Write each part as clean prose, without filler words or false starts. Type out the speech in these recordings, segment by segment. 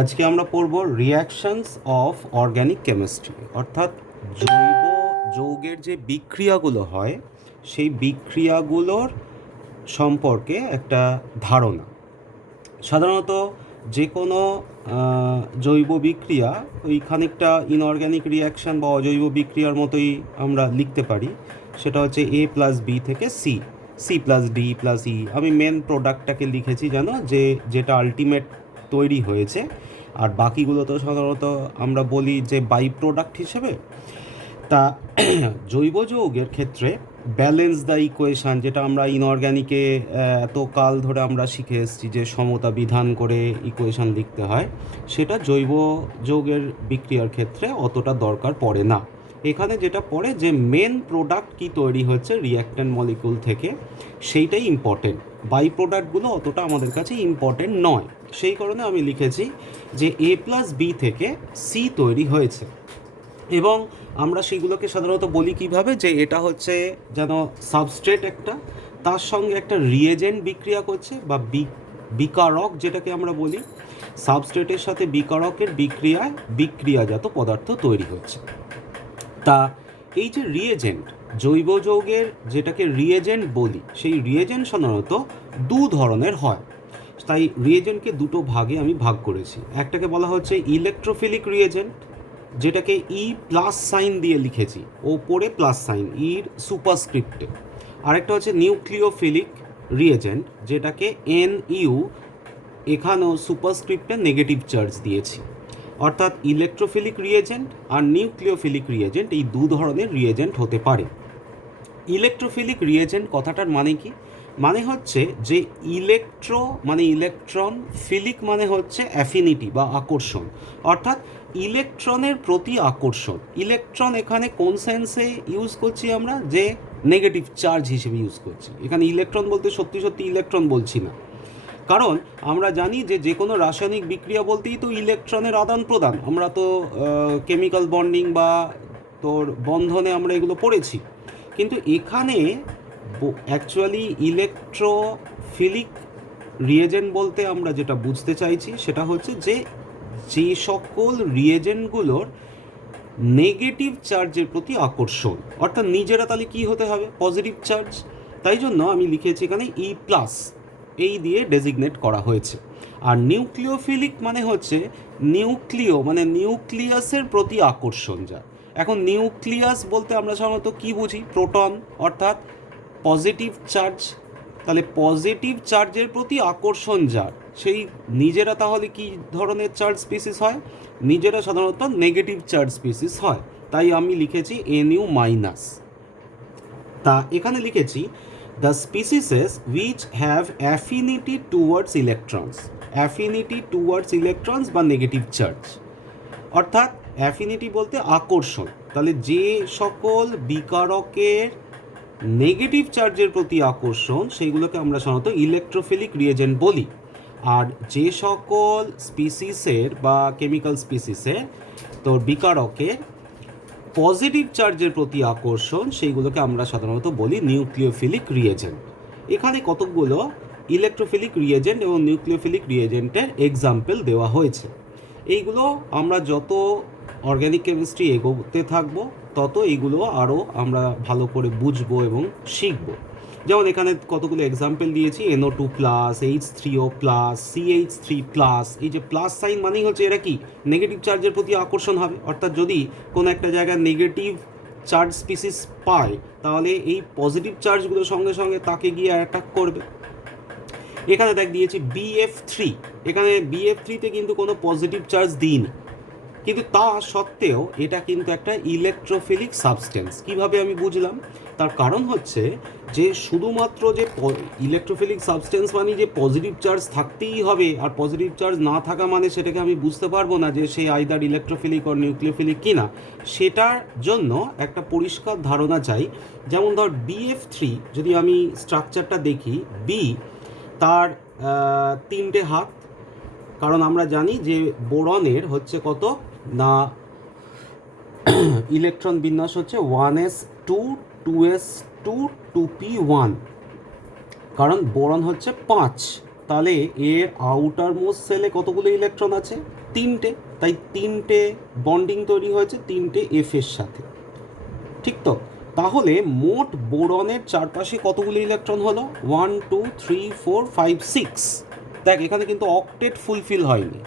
আজকে আমরা পড়ব রিঅ্যাকশনস অফ অর্গ্যানিক কেমিস্ট্রি, অর্থাৎ জৈব যৌগের যে বিক্রিয়াগুলো হয় সেই বিক্রিয়াগুলোর সম্পর্কে একটা ধারণা। সাধারণত যে কোনো জৈব বিক্রিয়া ওই খানিকটা ইনঅর্গ্যানিক রিঅ্যাকশান বা অজৈব বিক্রিয়ার মতোই আমরা লিখতে পারি। সেটা হচ্ছে এ প্লাস বি থেকে C, C plus D plus E. আমি মেন প্রোডাক্টটাকে লিখেছি জানো, যেটা আলটিমেট তৈরি হয়েছে, আর বাকিগুলো তো সাধারণত আমরা বলি যে বাই প্রোডাক্ট হিসেবে। তা জৈব যৌগের ক্ষেত্রে ব্যালেন্স দ্য ইকুয়েশান, যেটা আমরা ইনঅর্গ্যানিকে এত কাল ধরে আমরা শিখে এসেছি যে সমতা বিধান করে ইকুয়েশান লিখতে হয়, সেটা জৈব যৌগের বিক্রিয়ার ক্ষেত্রে অতটা দরকার পড়ে না। এখানে যেটা পড়ে যে মেন প্রোডাক্ট কি তৈরি হচ্ছে রিঅ্যাক্ট্যান্ট মলিকুল থেকে, সেইটাই ইম্পর্টেন্ট। বাই প্রোডাক্টগুলো অতটা আমাদের কাছে ইম্পর্টেন্ট নয়। সেই কারণে আমি লিখেছি যে এ প্লাস বি থেকে সি তৈরি হয়েছে, এবং আমরা সেগুলোকে সাধারণত বলি কিভাবে, যে এটা হচ্ছে যেন সাবস্ট্রেট একটা, তার সঙ্গে একটা রিয়েজেন্ট বিক্রিয়া করছে বা বিকারক যেটাকে আমরা বলি, সাবস্ট্রেটের সাথে বিকারকের বিক্রিয়ায় বিক্রিয়াজাত পদার্থ তৈরি হচ্ছে। তা এই যে রিয়েজেন্ট, জৈব যৌগের যেটাকে রিয়েজেন্ট বলি, সেই রিয়েজেন্ট সাধারণত দু ধরনের হয়। তাই রিয়েজেন্টকে দুটো ভাগে আমি ভাগ করেছি। একটাকে বলা হচ্ছে ইলেকট্রোফিলিক রিয়েজেন্ট, যেটাকে ই প্লাস সাইন দিয়ে লিখেছি, ওপরে প্লাস সাইন ইর সুপারস্ক্রিপ্টে। আরেকটা হচ্ছে নিউক্লিওফিলিক রিয়েজেন্ট, যেটাকে এন ইউ, এখানেও সুপারস্ক্রিপ্টে নেগেটিভ চার্জ দিয়েছি। অর্থাৎ ইলেকট্রোফিলিক রিয়েজেন্ট আর নিউক্লিওফিলিক রিয়েজেন্ট, এই দু ধরনের রিয়েজেন্ট হতে পারে। ইলেকট্রোফিলিক রিয়েজেন্ট কথাটার মানে কি? মানে হচ্ছে যে ইলেকট্রো মানে ইলেকট্রন, ফিলিক মানে হচ্ছে অ্যাফিনিটি বা আকর্ষণ, অর্থাৎ ইলেকট্রনের প্রতি আকর্ষণ। ইলেকট্রন এখানে কোন সেন্সে ইউজ করছি আমরা, যে নেগেটিভ চার্জ হিসেবে ইউজ করছি। এখানে ইলেকট্রন বলতে সত্যি সত্যি ইলেকট্রন বলছি না, কারণ আমরা জানি যে কোনো রাসায়নিক বিক্রিয়া বলতেই তো ইলেকট্রনের আদান প্রদান। আমরা তো কেমিক্যাল বন্ডিং বা তোর বন্ধনে আমরা এগুলো পড়েছি। কিন্তু এখানে অ্যাকচুয়ালি ইলেকট্রোফিলিক রিয়েজেন্ট বলতে আমরা যেটা বুঝতে চাইছি সেটা হচ্ছে যে সকল রিয়েজেন্টগুলোর নেগেটিভ চার্জের প্রতি আকর্ষণ, অর্থাৎ নিজেরা তাহলে কী হতে হবে, পজিটিভ চার্জ। তাই জন্য আমি লিখেছি এখানে ই প্লাস, এই দিয়ে ডেজিগনেট করা হয়েছে। আর নিউক্লিওফিলিক মানে হচ্ছে নিউক্লিও মানে নিউক্লিয়াসের প্রতি আকর্ষণ যা। এখন নিউক্লিয়াস বলতে আমরা সাধারণত কী বুঝি, প্রোটন, অর্থাৎ পজিটিভ চার্জ। তাহলে পজিটিভ চার্জের প্রতি আকর্ষণ যার, সেই নিজেরা তাহলে কী ধরনের চার্জ স্পিসিস হয়, নিজেরা সাধারণত নেগেটিভ চার্জ স্পিসিস হয়। তাই আমি লিখেছি NU মাইনাস। তা এখানে লিখেছি the species which have affinity towards electrons, affinity towards electrons বা নেগেটিভ চার্জ। অর্থাৎ অ্যাফিনিটি বলতে আকর্ষণ, তাহলে যে সকল বিকারকের নেগেটিভ চার্জের প্রতি আকর্ষণ সেইগুলোকে আমরা সাধারণত ইলেকট্রোফিলিক রিয়েজেন্ট বলি। আর যে সকল স্পিসিসের বা কেমিক্যাল স্পিসিসের তো বিকারকের পজিটিভ চার্জের প্রতি আকর্ষণ সেইগুলোকে আমরা সাধারণত বলি নিউক্লিওফিলিক রিয়েজেন্ট। এখানে কতকগুলো ইলেকট্রোফিলিক রিয়েজেন্ট এবং নিউক্লিওফিলিক রিয়েজেন্টের এক্সাম্পল দেওয়া হয়েছে। এইগুলো আমরা যত অর্গ্যানিক কেমিস্ট্রি এগোতে থাকবো তত এইগুলো আরও আমরা ভালো করে বুঝবো এবং শিখবো। যেমন এখানে কতগুলো এক্সাম্পল দিয়েছি, NO2 plus, H3O plus, CH3 plus. এই যে প্লাস সাইন মানেই হচ্ছে এরা কি নেগেটিভ চার্জের প্রতি আকর্ষণ হবে, অর্থাৎ যদি কোনো একটা জায়গায় নেগেটিভ চার্জ স্পিসিস পায় তাহলে এই পজিটিভ চার্জগুলোর সঙ্গে সঙ্গে তাকে গিয়ে অ্যাটাক করবে। এখানে দেখ দিয়েছি BF3, এখানে BF3-তে কিন্তু কোনো পজিটিভ চার্জ দিইনি, কিন্তু তা সত্ত্বেও এটা কিন্তু একটা ইলেকট্রোফিলিক সাবস্টেন্স। কিভাবে আমি বুঝলাম? তার কারণ হচ্ছে যে শুধুমাত্র যে ইলেকট্রোফিলিক সাবস্টেন্স মানে যে পজিটিভ চার্জ থাকতেই হবে, আর পজিটিভ চার্জ না থাকা মানে সেটাকে আমি বুঝতে পারবো না যে সে আইদার ইলেকট্রোফিলিক ও নিউক্লিওফিলিক কিনা। সেটার জন্য একটা পরিষ্কার ধারণা চাই। যেমন ধর BF3, যদি আমি স্ট্রাকচারটা দেখি, বি তার 3টে হাত, কারণ আমরা জানি যে বোরনের হচ্ছে কত না, ইলেকট্রন বিন্যাস হচ্ছে 1s2 2s2 2p1, কারণ বোরন হচ্ছে 5, তাহলে এর আউটার মোস্ট সেলে কতগুলো ইলেকট্রন আছে? 3টে। তাই 3টে বন্ডিং তৈরি হয়েছে 3টে এফের সাথে, ঠিক তো? তাহলে মোট বোরনের চারপাশে কতগুলো ইলেকট্রন হলো? 1 2 3 4 5 6। দেখ এখানে কিন্তু অক্টেট ফুলফিল হয়নি,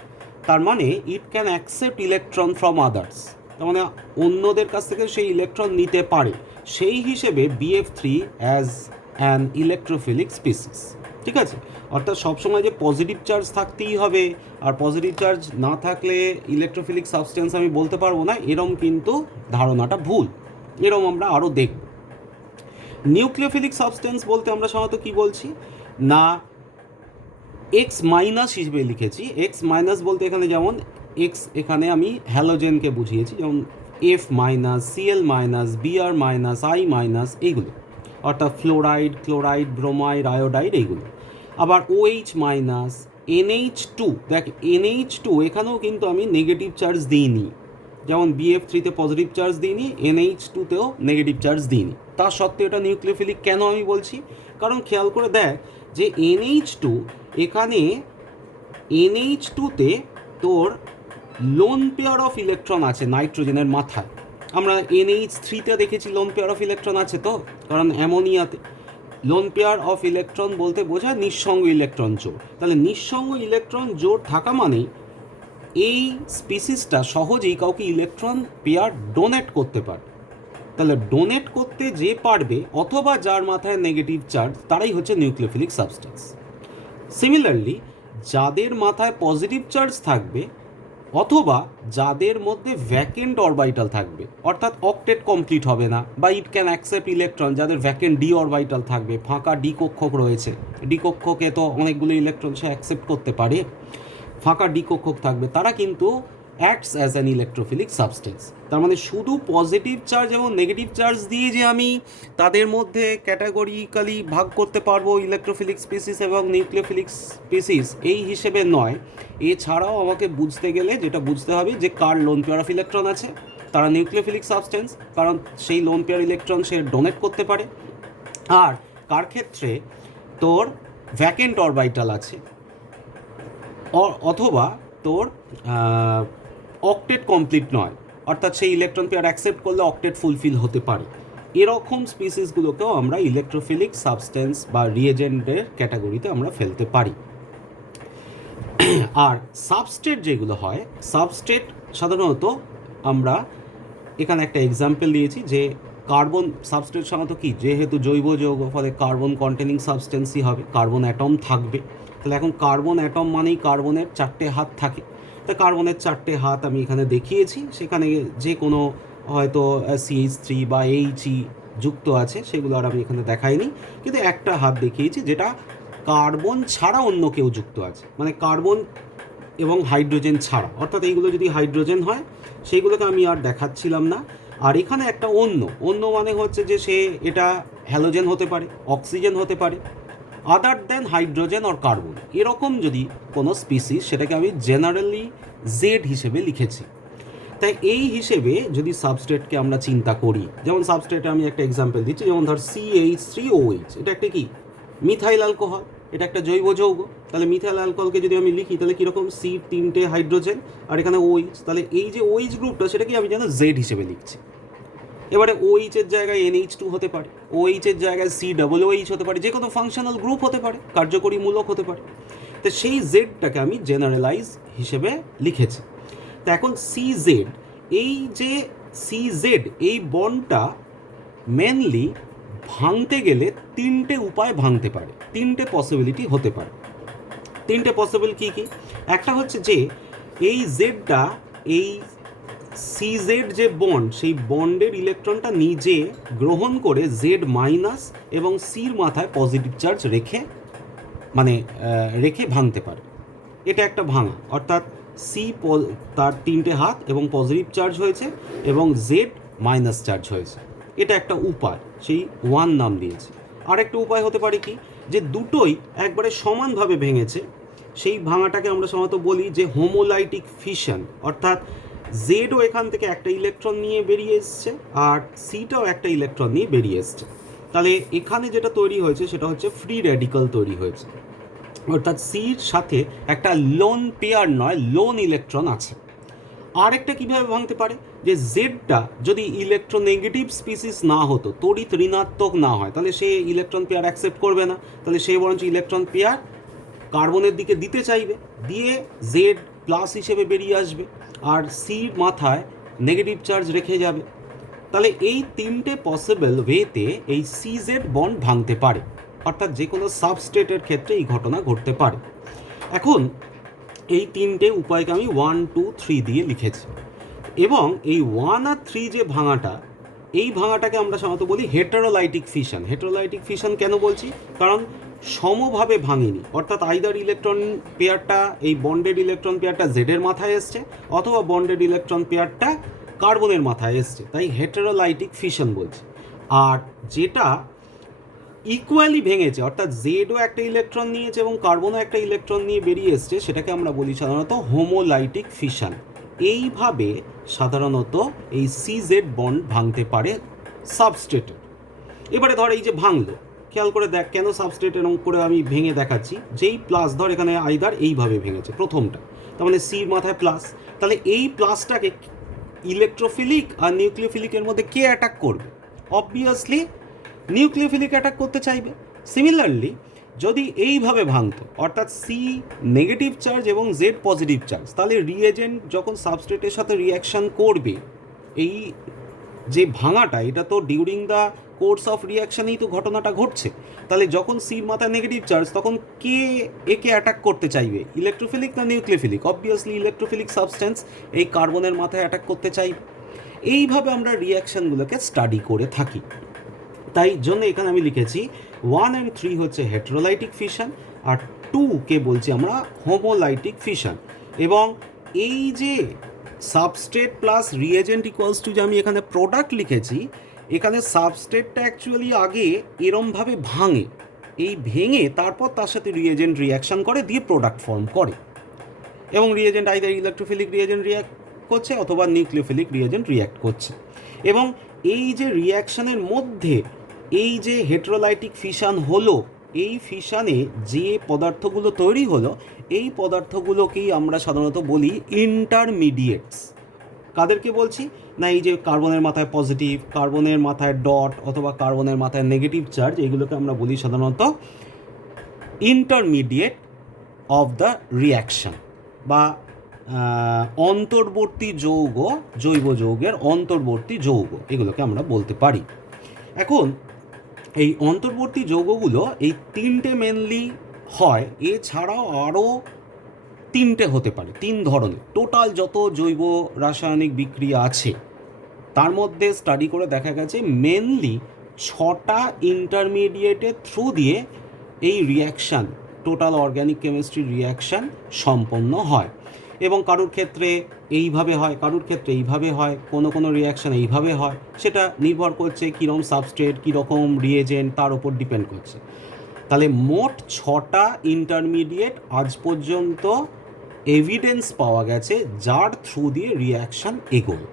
তার মানে it can accept electron from others, তার মানে অন্যদের কাছ থেকে সেই ইলেকট্রন নিতে পারে। সেই হিসেবে BF3 as an electrophilic species, ঠিক আছে? অর্থাৎ সবসময় যে পজিটিভ চার্জ থাকতেই হবে আর পজিটিভ চার্জ না থাকলে ইলেকট্রোফিলিক সাবস্টেন্স আমি বলতে পারবো না, এরম কিন্তু ধারণাটা ভুল। এরম আমরা আরও দেখব। নিউক্লিওফিলিক সাবস্টেন্স বলতে আমরা সাধারণত কী বলছি না, এক্স মাইনাস হিসেবে লিখেছি। এক্স মাইনাস বলতে এখানে যেমন এক্স, এখানে আমি হ্যালোজেনকে বুঝিয়েছি, যেমন F minus, Cl minus, Br minus, I minus, এইগুলো অর্থাৎ ফ্লোরাইড, ক্লোরাইড, ব্রোমাইড, আয়োডাইড, এইগুলো। আবার OH মাইনাস, NH2, দেখ NH2 এখানেও কিন্তু আমি নেগেটিভ চার্জ দিইনি, যেমন BF3-তে পজিটিভ চার্জ দিইনি, NH2-তেও নেগেটিভ চার্জ দিইনি। তা সত্ত্বেও এটা নিউক্লিওফিলিক কেন আমি বলছি? কারণ খেয়াল করে দেখ যে NH2 এখানে NH2-তে তোর লোন পেয়ার অফ ইলেকট্রন আছে নাইট্রোজেনের মাথায়। আমরা NH3-তে দেখেছি লোন পেয়ার অফ ইলেকট্রন আছে তো, কারণ অ্যামোনিয়াতে লোন পেয়ার অফ ইলেকট্রন বলতে বোঝায় নিঃসঙ্গ ইলেকট্রন জোড়। তাহলে নিঃসঙ্গ ইলেকট্রন জোড় থাকা মানেই এই স্পিসিসটা সহজেই কাউকে ইলেকট্রন পেয়ার ডোনেট করতে পারে। তাহলে ডোনেট করতে যে পারবে অথবা যার মাথায় নেগেটিভ চার্জ, তারাই হচ্ছে নিউক্লিওফিলিক সাবস্টেন্স। সিমিলারলি যাদের মাথায় পজিটিভ চার্জ থাকবে অথবা যাদের মধ্যে ভ্যাকেন্ট অরবাইটাল থাকবে, অর্থাৎ অক্টেট কমপ্লিট হবে না, বা ইট ক্যান অ্যাকসেপ্ট ইলেকট্রন, যাদের ভ্যাকেন্ট ডি অরবাইটাল থাকবে, ফাঁকা ডি কক্ষক রয়েছে, ডি কক্ষকে তো অনেকগুলো ইলেকট্রন সে অ্যাকসেপ্ট করতে পারে, ফাঁকা ডি কক্ষক থাকবে, তারা কিন্তু acts as an electrophilic substance. তার মানে শুধু পজিটিভ চার্জ এবং নেগেটিভ চার্জ দিয়ে যে আমি তাদের মধ্যে ক্যাটাগরিক্যালি ভাগ করতে পারবো ইলেকট্রোফিলিক স্পিসিস এবং নিউক্লিওফিলিক স্পিসিস, এই হিসেবে নয়। এছাড়াও আমাকে বুঝতে গেলে যেটা বুঝতে হবে যে car lone pair of electron আছে, তারা নিউক্লিওফিলিক সাবস্টেন্স, কারণ সেই লোন পেয়ার ইলেকট্রন সে ডোনেট করতে পারে। আর কার ক্ষেত্রে তোর ভ্যাকেন্ট অরবাইটাল আছে অথবা তোর অক্টেট কমপ্লিট নয়, অর্থাৎ সেই ইলেকট্রন পেয়ার অ্যাকসেপ্ট করলে অক্টেট ফুলফিল হতে পারে, এরকম স্পিসিসগুলোকেও আমরা ইলেকট্রোফিলিক সাবস্টেন্স বা রিয়েজেন্টের ক্যাটাগরিতে আমরা ফেলতে পারি। আর সাবস্ট্রেট যেগুলো হয়, সাবস্ট্রেট সাধারণত আমরা এখানে একটা এক্সাম্পল দিয়েছি যে কার্বন সাবস্ট্রেট সাধারণত কি, যেহেতু জৈব যৌগ ফলে কার্বন কন্টেনিং সাবস্টেন্সই হবে, কার্বন অ্যাটম থাকবে। তাহলে এখন কার্বন অ্যাটম মানেই কার্বনের 4টে হাত থাকে, তা কার্বনের 4টে হাত আমি এখানে দেখিয়েছি। সেখানে যে কোনো হয়তো CH3 বা HE যুক্ত আছে, সেগুলো আর আমি এখানে দেখাইনি, কিন্তু একটা হাত দেখিয়েছি যেটা কার্বন ছাড়া অন্য কেউ যুক্ত আছে, মানে কার্বন এবং হাইড্রোজেন ছাড়া, অর্থাৎ এইগুলো যদি হাইড্রোজেন হয় সেইগুলোকে আমি আর দেখাচ্ছিলাম না। আর এখানে একটা অন্য মানে হচ্ছে যে সে এটা হ্যালোজেন হতে পারে, অক্সিজেন হতে পারে, আদার দেন হাইড্রোজেন অর কার্বন, এরকম যদি কোনো স্পিসিস, সেটাকে আমি জেনারেলি জেড হিসেবে লিখেছি। তাই এই হিসেবে যদি সাবস্ট্রেটকে আমরা চিন্তা করি, যেমন সাবস্ট্রেটে আমি একটা এক্সাম্পল দিচ্ছি, যেমন ধর CH3OH, এটা একটা কি মিথাইল অ্যালকোহল, এটা একটা জৈব যৌগ। তাহলে মিথাইল অ্যালকোহলকে যদি আমি লিখি তাহলে কীরকম, C 3টে হাইড্রোজেন আর এখানে OH, তাহলে এই যে OH গ্রুপটা সেটাকে আমি যেন জেড হিসেবে লিখছি। এবারে OH এর জায়গায় NH2 হতে পারে, OH এর জায়গায় COOH হতে পারে, যে কোনো ফাংশনাল গ্রুপ হতে পারে, কার্যকরী মূলক হতে পারে। তো সেই জেডটাকে আমি জেনারেলাইজ হিসেবে লিখেছি। তো এখন CZ, এই যে CZ এই বন্ডটা মেনলি ভাঙতে গেলে 3টে উপায় ভাঙতে পারে, 3টে পসিবিলিটি হতে পারে। 3টে পসিবল কী কী? একটা হচ্ছে যে এই জেডটা, এই CZ যে বন্ড, সেই বন্ডের ইলেকট্রনটা নিজে গ্রহণ করে Z মাইনাস এবং সির মাথায় পজিটিভ চার্জ রেখে ভাঙতে পারে। এটা একটা ভাঙা, অর্থাৎ সি তার 3টে হাত এবং পজিটিভ চার্জ হয়েছে এবং Z মাইনাস চার্জ হয়েছে, এটা একটা উপায়, সেই 1 নাম দিয়েছে। আরেকটা উপায় হতে পারে কি, যে দুটোই একবারে সমানভাবে ভেঙেছে, সেই ভাঙাটাকে আমরা সাধারণত বলি যে হোমোলাইটিক ফিশন, অর্থাৎ জেডও এখান থেকে একটা ইলেকট্রন নিয়ে বেরিয়ে এসছে আর সিটাও একটা ইলেকট্রন নিয়ে বেরিয়ে এসছে। তাহলে এখানে যেটা তৈরি হয়েছে সেটা হচ্ছে ফ্রি র্যাডিক্যাল তৈরি হয়েছে। অর্থাৎ সির সাথে একটা লোন পেয়ার নয় লোন ইলেকট্রন আছে। আরেকটা কীভাবে ভাঙতে পারে, যে জেডটা যদি ইলেকট্রোনেগেটিভ স্পিসিস না হতো, তড়িৎ ঋণাত্মক না হয়, তাহলে সে ইলেকট্রন পেয়ার অ্যাকসেপ্ট করবে না, তাহলে সে বরঞ্চ ইলেকট্রন পেয়ার কার্বনের দিকে দিতে চাইবে, দিয়ে জেড প্লাস হিসেবে বেরিয়ে আসবে, আর সির মাথায় নেগেটিভ চার্জ রেখে যাবে। তাহলে এই তিনটে পসিবল ওয়েতে এই সিজেড বন্ড ভাঙতে পারে, অর্থাৎ যে কোনো সাবস্টেটের ক্ষেত্রে এই ঘটনা ঘটতে পারে। এখন এই তিনটে উপায়কে আমি 1, 2, 3 দিয়ে লিখেছি, এবং এই 1 আর 3 যে ভাঙাটা, এই ভাঙাটাকে আমরা সাধারণত বলি হেটারোলাইটিক ফিশন। হেটারোলাইটিক ফিশন কেন বলছি, কারণ সমভাবে ভাঙেনি, অর্থাৎ আইদার ইলেকট্রন পেয়ারটা, এই বন্ডেড ইলেকট্রন পেয়ারটা জেডের মাথায় এসছে, অথবা বন্ডেড ইলেকট্রন পেয়ারটা কার্বনের মাথায় এসছে, তাই হেটারোলাইটিক ফিশন বলছি। আর যেটা ইকুয়ালি ভেঙেছে, অর্থাৎ জেডও একটা ইলেকট্রন নিয়েছে এবং কার্বনও একটা ইলেকট্রন নিয়ে বেরিয়ে এসছে, সেটাকে আমরা বলি সাধারণত হোমোলাইটিক ফিশন। এইভাবে সাধারণত এই সিজেড বন্ড ভাঙতে পারে সাবস্ট্রেটে। এবারে ধর এই যে ভাঙলো, খেয়াল করে দেখ কেন সাবস্ট্রেট এরকম করে আমি ভেঙে দেখাচ্ছি। যেই প্লাস ধর এখানে আইদার এইভাবে ভেঙেছে প্রথমটা, তার মানে সির মাথায় প্লাস, তাহলে এই প্লাসটাকে ইলেকট্রোফিলিক আর নিউক্লিওফিলিকের মধ্যে কে অ্যাটাক করবে? অবভিয়াসলি নিউক্লিওফিলিক অ্যাটাক করতে চাইবে। সিমিলারলি যদি এইভাবে ভাঙতো, অর্থাৎ সি নেগেটিভ চার্জ এবং জেড পজিটিভ চার্জ, তাহলে রিএজেন্ট যখন সাবস্ট্রেটের সাথে রিয়াকশান করবে, এই যে ভাঙাটা, এটা তো ডিউরিং দ্য কোর্স অফ রিয়াকশানেই তো ঘটনাটা ঘটছে। তাহলে যখন সির মাথায় নেগেটিভ চার্জ, তখন কে একে অ্যাটাক করতে চাইবে? ইলেকট্রোফিলিক না নিউক্লিওফিলিক? অবভিয়াসলি ইলেকট্রোফিলিক সাবস্টেন্স এই কার্বনের মাথায় অ্যাটাক করতে চাইবে। এইভাবে আমরা রিয়াকশানগুলোকে স্টাডি করে থাকি। তাই জন্য এখানে আমি লিখেছি 1 and 3 হচ্ছে হেটারোলাইটিক ফিশন, আর 2কে বলছি আমরা হোমোলাইটিক ফিশন। এবং এই যে substrate plus reagent equals to যে আমি এখানে প্রোডাক্ট লিখেছি, এখানে সাবস্ট্রেটটা অ্যাকচুয়ালি আগে এরমভাবে ভাঙে, এই ভেঙে তারপর তার সাথে রিয়েজেন্ট রিয়াকশান করে, দিয়ে প্রোডাক্ট ফর্ম করে, এবং reagent either electrophilic reagent react করছে অথবা নিউক্লিওফিলিক রিয়েজেন্ট রিয়াক্ট করছে। এবং এই যে রিয়াকশানের মধ্যে এই যে হেটারোলাইটিক ফিশন হলো, এই ফিশানে যে পদার্থগুলো তৈরি হলো, এই পদার্থগুলোকেই আমরা সাধারণত বলি ইন্টারমিডিয়েটস। কাদেরকে বলছি না, এই যে কার্বনের মাথায় পজিটিভ, কার্বনের মাথায় ডট অথবা কার্বনের মাথায় নেগেটিভ চার্জ, এইগুলোকে আমরা বলি সাধারণত ইন্টারমিডিয়েট অফ দ্য রিয়াকশান, বা অন্তর্বর্তী যৌগ, জৈব যৌগের অন্তর্বর্তী যৌগ, এগুলোকে আমরা বলতে পারি। এখন এই অন্তর্বর্তী যৌগগুলো এই তিনটে মেনলি হয়, এছাড়াও আরও তিনটে হতে পারে, 3 ধরনের। টোটাল যত জৈব রাসায়নিক বিক্রিয়া আছে তার মধ্যে স্টাডি করে দেখা গেছে মেনলি 6টা ইন্টারমিডিয়েটের থ্রু দিয়ে এই reaction, total organic chemistry reaction সম্পন্ন হয়। এবং কারোর ক্ষেত্রে এইভাবে হয়, কারোর ক্ষেত্রে এইভাবে হয়, কোনো কোনো রিয়াকশান এইভাবে হয়, সেটা নির্ভর করছে কীরকম সাবস্ট্রেট, কীরকম রিয়েজেন্ট, তার ওপর ডিপেন্ড করছে। তাহলে মোট 6টা ইন্টারমিডিয়েট আজ পর্যন্ত এভিডেন্স পাওয়া গেছে যার থ্রু দিয়ে রিয়াকশান এগোয়।